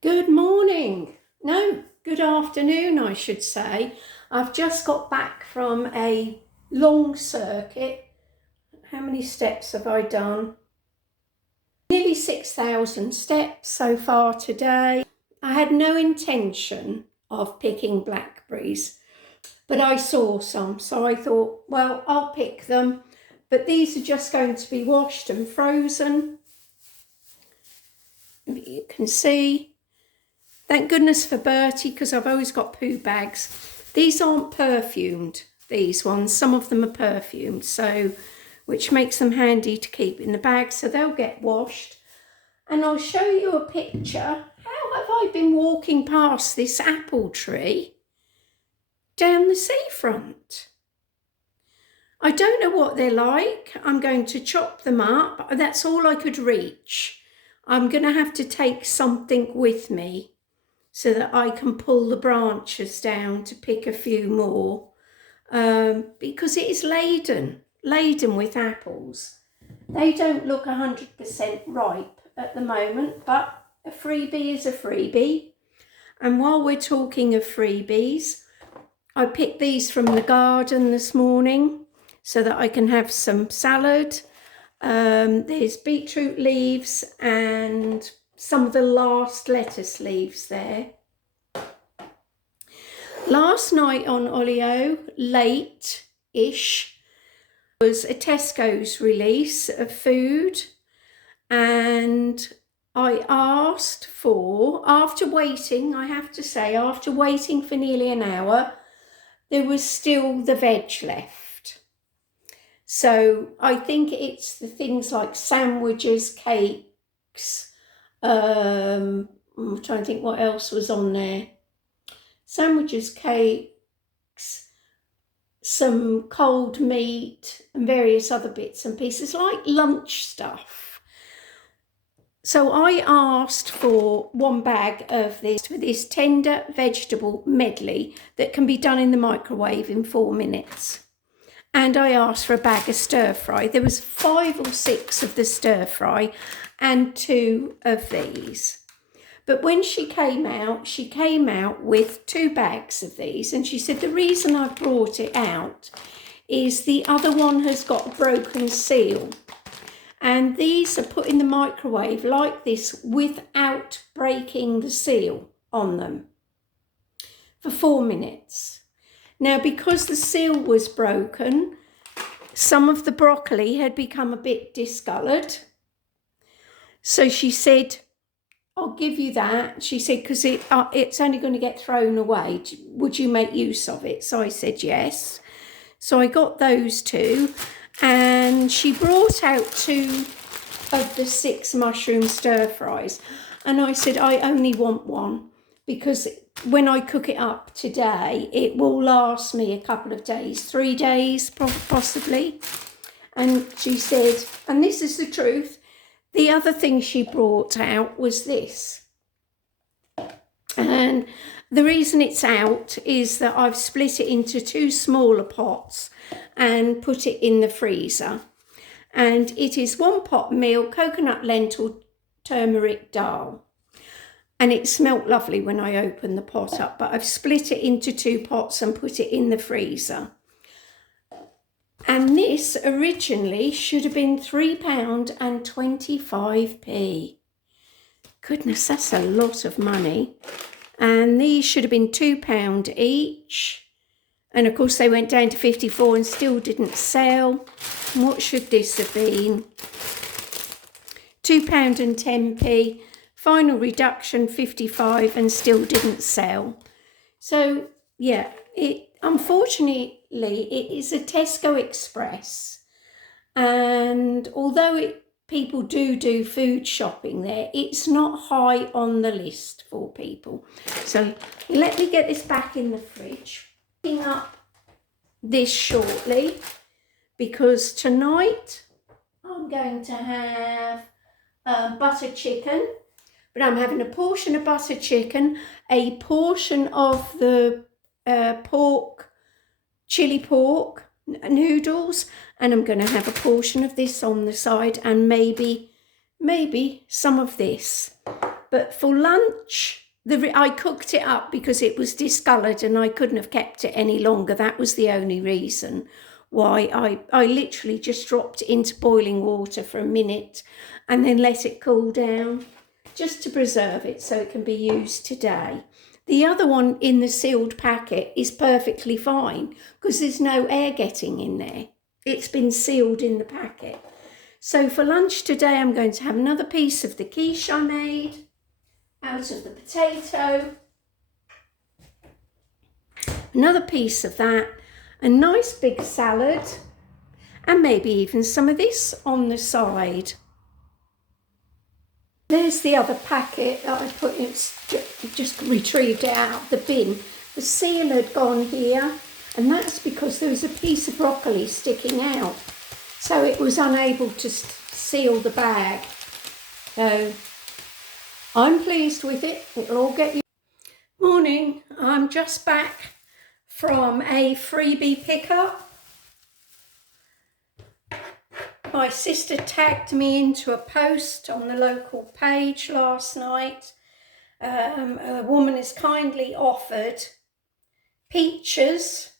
Good morning. No, good afternoon, I should say. I've just got back from a long circuit. How many steps have I done? Nearly 6,000 steps so far today. I had no intention of picking blackberries, but I saw some, so I thought, well, I'll pick them. But these are just going to be washed and frozen. You can see. Thank goodness for Bertie, because I've always got poo bags. These aren't perfumed, these ones. Some of them are perfumed, so which makes them handy to keep in the bag, so they'll get washed. And I'll show you a picture. How have I been walking past this apple tree down the seafront? I don't know what they're like. I'm going to chop them up. That's all I could reach. I'm going to have to take something with me so that I can pull the branches down to pick a few more, because it is laden with apples. They don't look 100% ripe at the moment, but a freebie is a freebie. And while we're talking of freebies, I picked these from the garden this morning so that I can have some salad. There's beetroot leaves and some of the last lettuce leaves there. Last night on Olio, late-ish, was a Tesco's release of food, and I asked for, after waiting for nearly an hour, there was still the veg left. So I think it's the things like sandwiches, cakes, I'm trying to think what else was on there. Sandwiches, cakes, some cold meat and various other bits and pieces, like lunch stuff. So I asked for one bag of this tender vegetable medley that can be done in the microwave in 4 minutes. And I asked for a bag of stir fry. There was 5 or 6 of the stir fry and 2 of these. But when she came out with 2 bags of these, and she said the reason I brought it out is the other one has got a broken seal. And these are put in the microwave like this without breaking the seal on them for 4 minutes. Now, because the seal was broken, some of the broccoli had become a bit discoloured. So she said, I'll give you that. She said, because it's only going to get thrown away. Would you make use of it? So I said, yes. So I got those 2. And she brought out 2 of the 6 mushroom stir fries. And I said, I only want 1, because when I cook it up today, it will last me a couple of days, 3 days possibly. And she said, and this is the truth, the other thing she brought out was this. And the reason it's out is that I've split it into 2 smaller pots and put it in the freezer. And it is 1 pot meal, coconut, lentil, turmeric dal. And it smelt lovely when I opened the pot up, but I've split it into 2 pots and put it in the freezer. And this originally should have been £3.25. Goodness, that's a lot of money. And these should have been £2 each. And of course they went down to 54 and still didn't sell. And what should this have been? £2.10. Final reduction 55 and still didn't sell. So yeah, unfortunately it is a Tesco Express, and although people do food shopping there, it's not high on the list for people. So let me get this back in the fridge. Picking up this shortly, because tonight I'm going to have butter chicken. But I'm having a portion of butter chicken, a portion of the chili pork noodles, and I'm going to have a portion of this on the side, and maybe some of this. But for lunch, I cooked it up because it was discoloured and I couldn't have kept it any longer. That was the only reason why I literally just dropped it into boiling water for a minute and then let it cool down just to preserve it so it can be used today. The other one in the sealed packet is perfectly fine because there's no air getting in there. It's been sealed in the packet. So for lunch today, I'm going to have another piece of the quiche I made out of the potato, another piece of that, a nice big salad, and maybe even some of this on the side. There's the other packet that I put in, just retrieved it out of the bin. The seal had gone here, and that's because there was a piece of broccoli sticking out, so it was unable to seal the bag. So I'm pleased with it. It'll all get you. Morning, I'm just back from a freebie pickup. My sister tagged me into a post on the local page last night. A woman has kindly offered peaches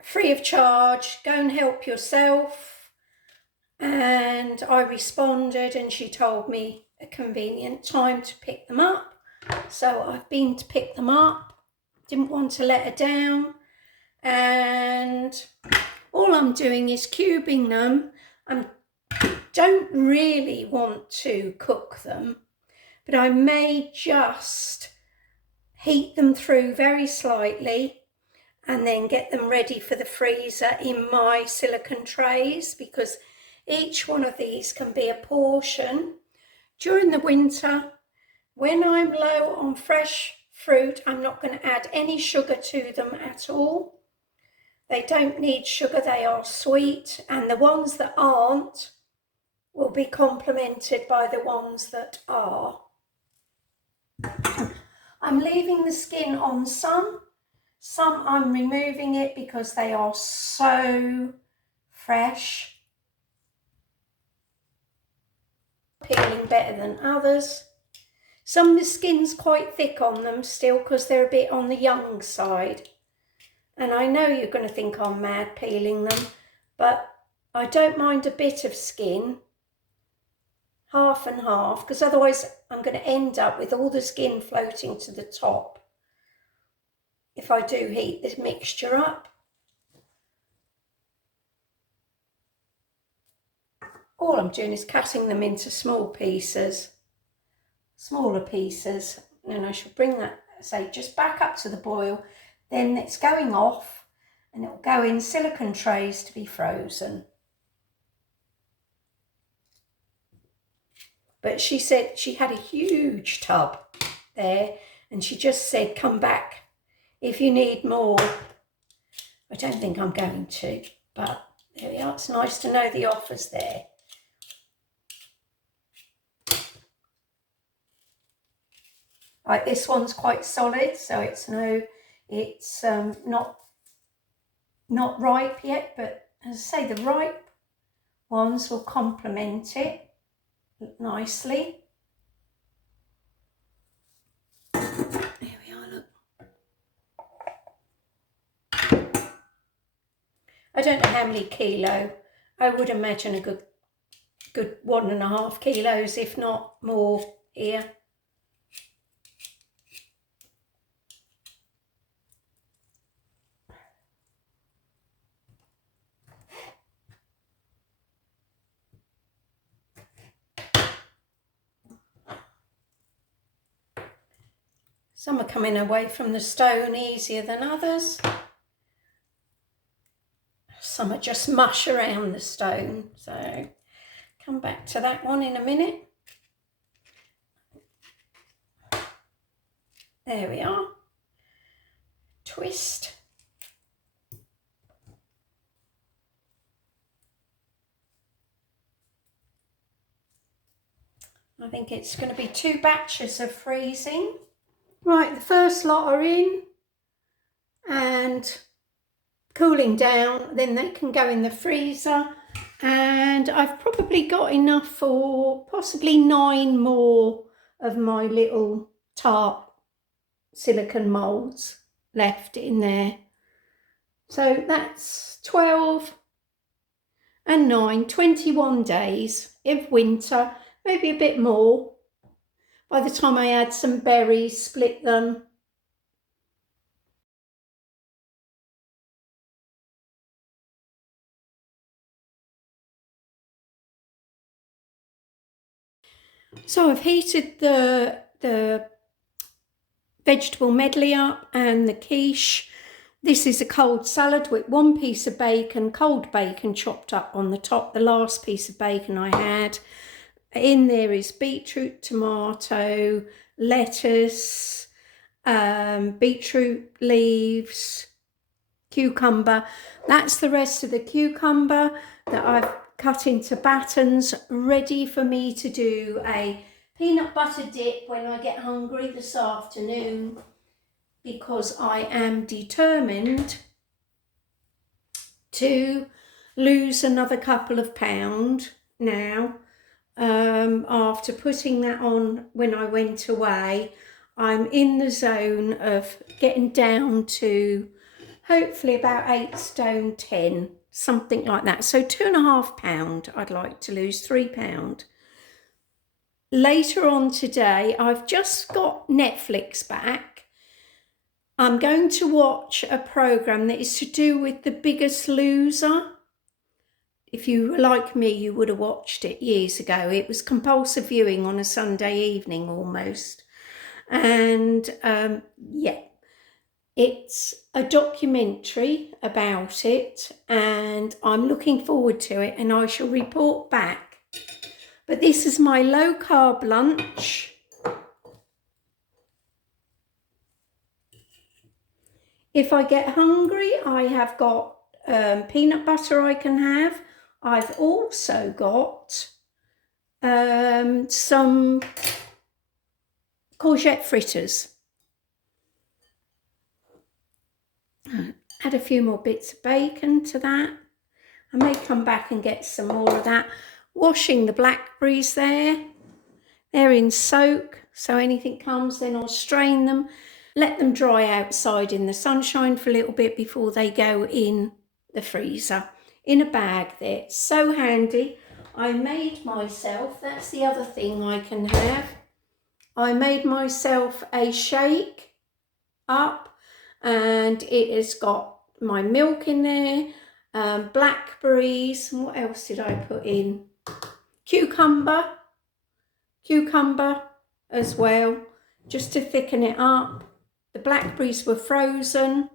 free of charge. Go and help yourself. And I responded and she told me a convenient time to pick them up. So I've been to pick them up. Didn't want to let her down. And all I'm doing is cubing them. I don't really want to cook them, but I may just heat them through very slightly and then get them ready for the freezer in my silicone trays, because each one of these can be a portion. During the winter, when I'm low on fresh fruit, I'm not going to add any sugar to them at all. They don't need sugar, they are sweet, and the ones that aren't will be complemented by the ones that are. I'm leaving the skin on some I'm removing it because they are so fresh. Peeling better than others. Some of the skin's quite thick on them still because they're a bit on the young side. And I know you're going to think I'm mad peeling them, but I don't mind a bit of skin, half and half, because otherwise I'm going to end up with all the skin floating to the top if I do heat this mixture up. All I'm doing is cutting them into small pieces, smaller pieces, and I shall bring that, say, just back up to the boil. Then it's going off and it'll go in silicone trays to be frozen. But she said she had a huge tub there and she just said, come back if you need more. I don't think I'm going to, but there we are. It's nice to know the offer's there. Right, this one's quite solid, so it's not ripe yet, but as I say, the ripe ones will complement it nicely. There we are, look. I don't know how many kilo. I would imagine a good 1.5 kilos, if not more here. Some are coming away from the stone easier than others. Some are just mush around the stone. So come back to that one in a minute. There we are. Twist. I think it's going to be 2 batches of freezing. Right, the first lot are in and cooling down, then they can go in the freezer, and I've probably got enough for possibly 9 more of my little tart silicone moulds left in there. So that's 12 and 9, 21 days of winter, maybe a bit more. By the time I add some berries, split them. So I've heated the vegetable medley up and the quiche. This is a cold salad with 1 piece of bacon, cold bacon chopped up on the top, the last piece of bacon I had. In there is beetroot, tomato, lettuce, beetroot leaves, cucumber. That's the rest of the cucumber that I've cut into battens, ready for me to do a peanut butter dip when I get hungry this afternoon, because I am determined to lose another couple of pounds now. After putting that on when I went away, I'm in the zone of getting down to hopefully about 8 stone 10, something like that. So 2.5 pounds I'd like to lose, 3 pounds. Later on today, I've just got Netflix back. I'm going to watch a programme that is to do with The Biggest Loser. If you were like me, you would have watched it years ago. It was compulsive viewing on a Sunday evening almost. And yeah, it's a documentary about it, and I'm looking forward to it, and I shall report back. But this is my low carb lunch. If I get hungry, I have got peanut butter I can have. I've also got some courgette fritters. Add a few more bits of bacon to that. I may come back and get some more of that. Washing the blackberries there. They're in soak, so anything comes, then I'll strain them, let them dry outside in the sunshine for a little bit before they go in the freezer in a bag there. It's so handy. I made myself, that's the other thing I can have. I made myself a shake up, and it has got my milk in there, blackberries, and what else did I put in? Cucumber as well, just to thicken it up. The blackberries were frozen.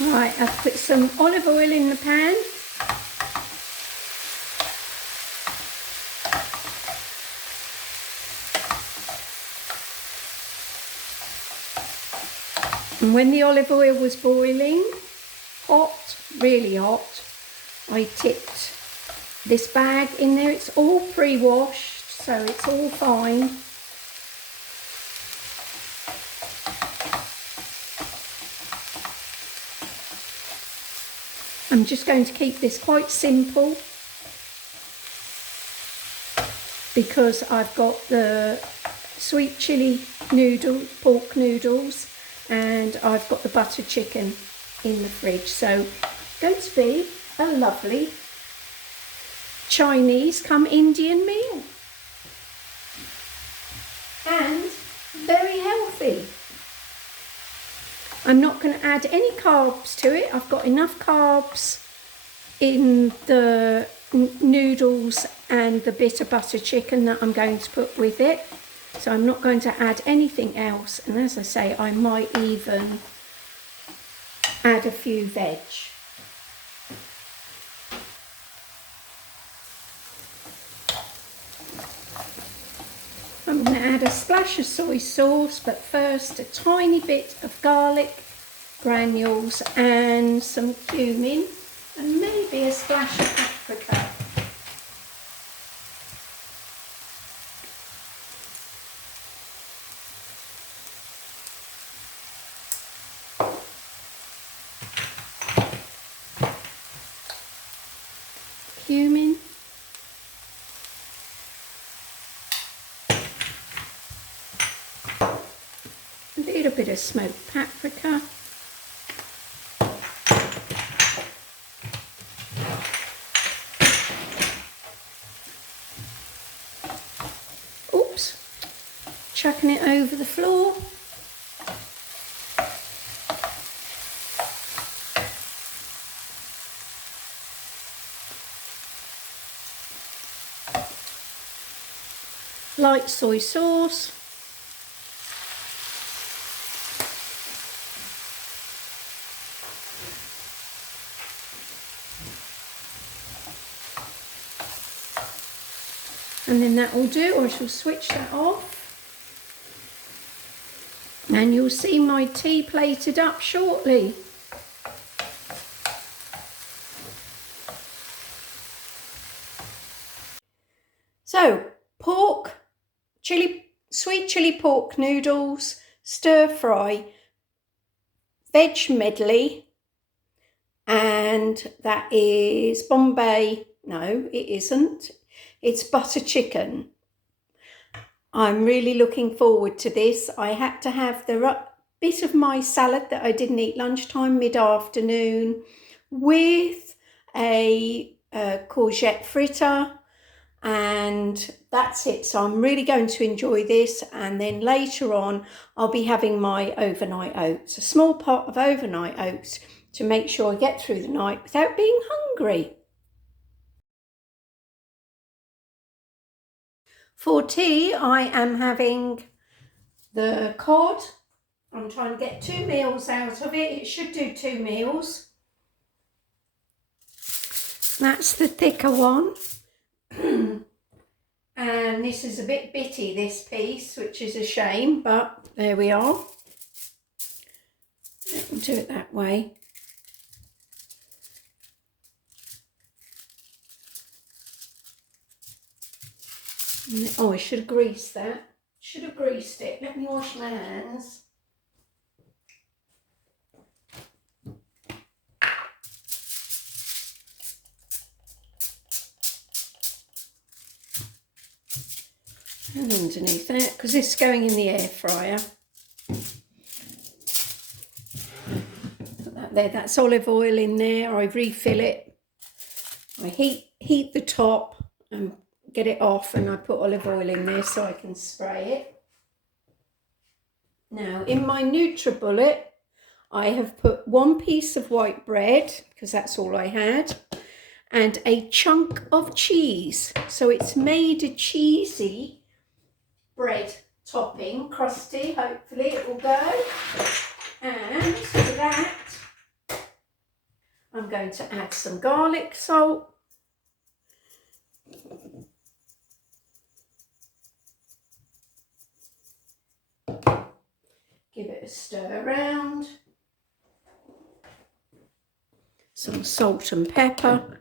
Right, I've put some olive oil in the pan. And when the olive oil was boiling, hot, really hot, I tipped this bag in there. It's all pre-washed, so it's all fine. I'm just going to keep this quite simple because I've got the sweet chilli noodle, pork noodles, and I've got the butter chicken in the fridge. So going to be a lovely Chinese come Indian meal, and very healthy. I'm not going to add any carbs to it. I've got enough carbs in the noodles and the bit of butter chicken that I'm going to put with it. So I'm not going to add anything else. And as I say, I might even add a few veg. I'm going to add a splash of soy sauce, but first a tiny bit of garlic granules and some cumin, and maybe a splash of paprika. little bit of smoked paprika. Oops, chucking it over the floor. Light soy sauce. And then that will do. I shall switch that off. And you'll see my tea plated up shortly. So, pork, sweet chili pork noodles, stir fry, veg medley, and that is Bombay. No, it isn't. It's butter chicken. I'm really looking forward to this. I had to have the bit of my salad that I didn't eat lunchtime, mid-afternoon, with a courgette fritter, and that's it. So I'm really going to enjoy this, and then later on I'll be having my overnight oats, a small pot of overnight oats to make sure I get through the night without being hungry. For tea, I am having the cod. I'm trying to get 2 meals out of it. It should do 2 meals. That's the thicker one. And this is a bit bitty, this piece, which is a shame, but there we are. I'll do it that way. Oh, I should have greased that. Should have greased it. Let me wash my hands. And underneath that, because this is going in the air fryer. Put that there. That's olive oil in there. I refill it. I heat the top and get it off, and I put olive oil in there so I can spray it. Now, in my NutriBullet, I have put 1 piece of white bread, because that's all I had, and a chunk of cheese. So it's made a cheesy bread topping, crusty, hopefully it will go. And for that, I'm going to add some garlic salt. Give it a stir around. Some salt and pepper.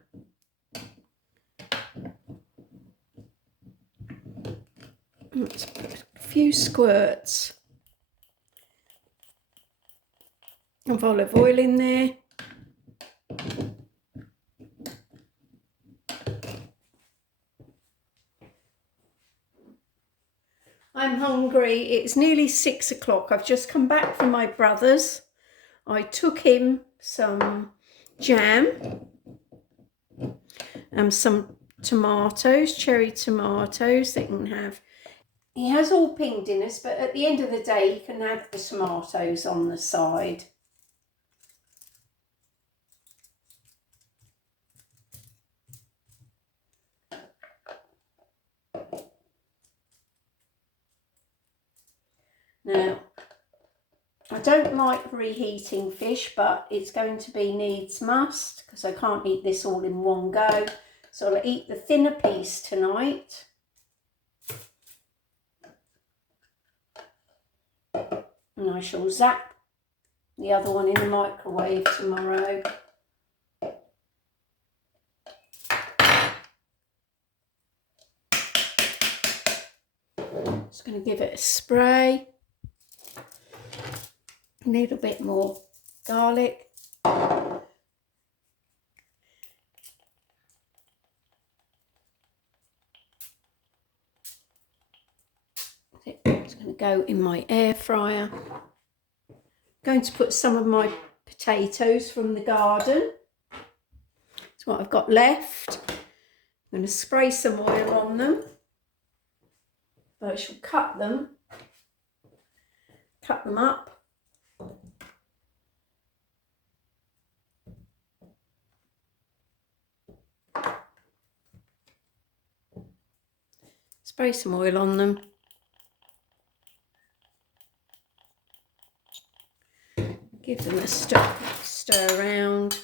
Let's put a few squirts of olive oil in there. I'm hungry. It's nearly 6 o'clock. I've just come back from my brother's. I took him some jam and some tomatoes, cherry tomatoes that you can have. He has all pink dinners, but at the end of the day, you can have the tomatoes on the side. Now, I don't like reheating fish, but it's going to be needs must because I can't eat this all in one go. So I'll eat the thinner piece tonight. And I shall zap the other one in the microwave tomorrow. Just going to give it a spray. A little bit more garlic. It's going to go in my air fryer. Going to put some of my potatoes from the garden. That's what I've got left. I'm going to spray some oil on them. I shall cut them up. Spray some oil on them. Give them a stir around.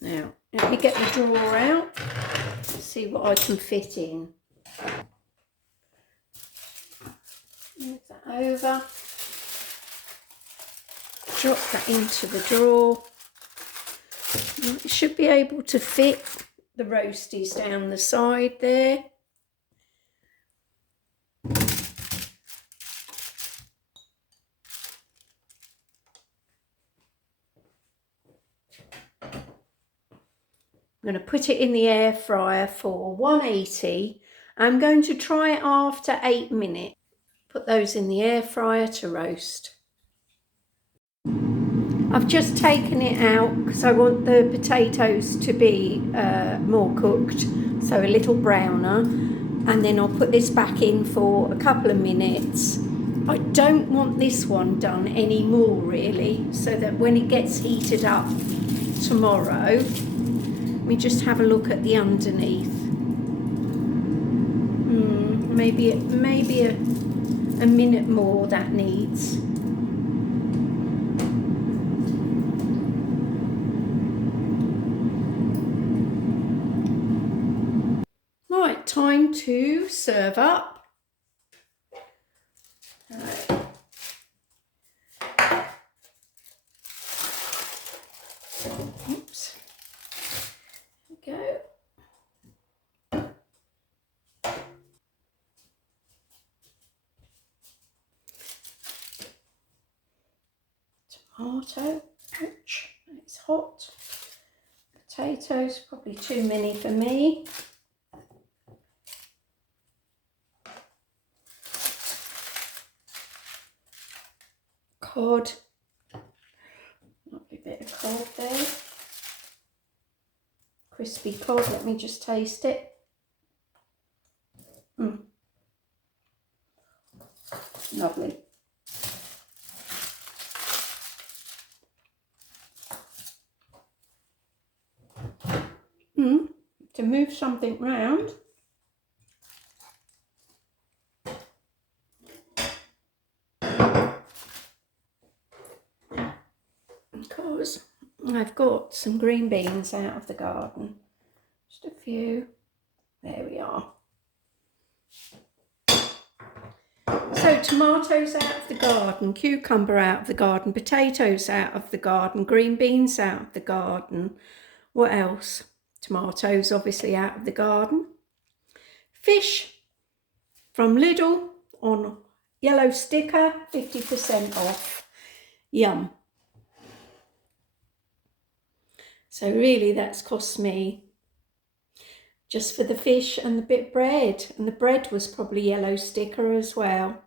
Now, let me get the drawer out, see what I can fit in. Move that over. Drop that into the drawer. It should be able to fit the roasties down the side there. I'm going to put it in the air fryer for 180. I'm going to try it after 8 minutes. Put those in the air fryer to roast. I've just taken it out because I want the potatoes to be more cooked, so a little browner, and then I'll put this back in for a couple of minutes. I don't want this one done anymore really, so that when it gets heated up tomorrow, let me just have a look at the underneath. Maybe a minute more that needs. Right, time to serve up. Right. Oops. There we go. Tomato, ouch, it's hot. Potatoes, probably too many for me. Cod, lovely bit of cod there. Crispy cod, let me just taste it. Lovely. To move something round. Because I've got some green beans out of the garden. Just a few. There we are. So tomatoes out of the garden, cucumber out of the garden, potatoes out of the garden, green beans out of the garden. What else? Tomatoes obviously out of the garden. Fish from Lidl on yellow sticker, 50% off. Yum. So really that's cost me just for the fish and the bit of bread. And the bread was probably yellow sticker as well.